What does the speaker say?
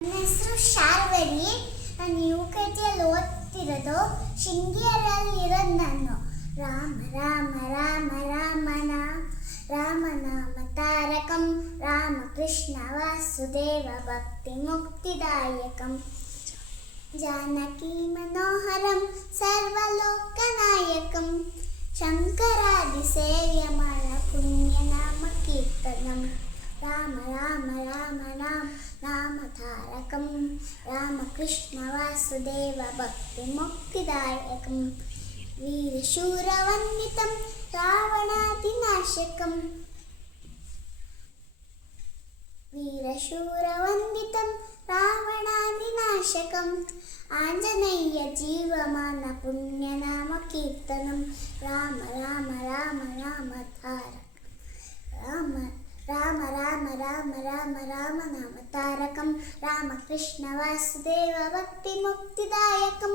ನನ್ನ ಹೆಸರು ಶಾರ್ವರಿ. ನಾನು UKGಯಲ್ಲಿ ಓದ್ತಿರೋದು. ಶೃಂಗೇರಿಯಲ್ಲಿರೋದು ನಾನು. ರಾಮ ರಾಮ ರಾಮ ರಾಮನ ರಾಮನಾಮ ತಾರಕಂ ರಾಮಕೃಷ್ಣ ವಾಸುದೇವ ಭಕ್ತಿ ಮುಕ್ತಿದಾಯಕಂ ಜಾನಕಿ ಮನೋಹರಂ ಸರ್ವಲೋಕನಾಯಕಂ ಶಂಕರಾದಿ ಸೇವ್ಯಮಾನ ಪುಣ್ಯನಾಮ ಕೀರ್ತನಂ ರಾಮ ರಾಮ ರಾಮ ರಾಮ ನಾಮ ತಾರಕಂ ರಾಮಕೃಷ್ಣ ವಾಸುದೇವ ಭಕ್ತಿ ಮುಕ್ತಿದಾಯಕಂ ವೀರಶೂರವಂದಿತಂ ರಾವಣಾದಿನಾಶಕಂ ವೀರಶೂರವಂದಿತಂ ರಾವಣಾದಿನಾಶಕಂ ಆಂಜನೇಯ ಜೀವಮಾನ ಪುಣ್ಯನಾಮ ಕೀರ್ತನಂ ರಾಮ ರಾಮ ರಾಮ ರಾಮ ತಾರಕಂ ರಾಮ ರಾಮ ರಾಮ ರಾಮ ರಾಮ ನಾಮ ತಾರಕಂ ರಾಮಕೃಷ್ಣ ವಾಸುದೇವ ಭಕ್ತಿ ಮುಕ್ತಿದಾಯಕಂ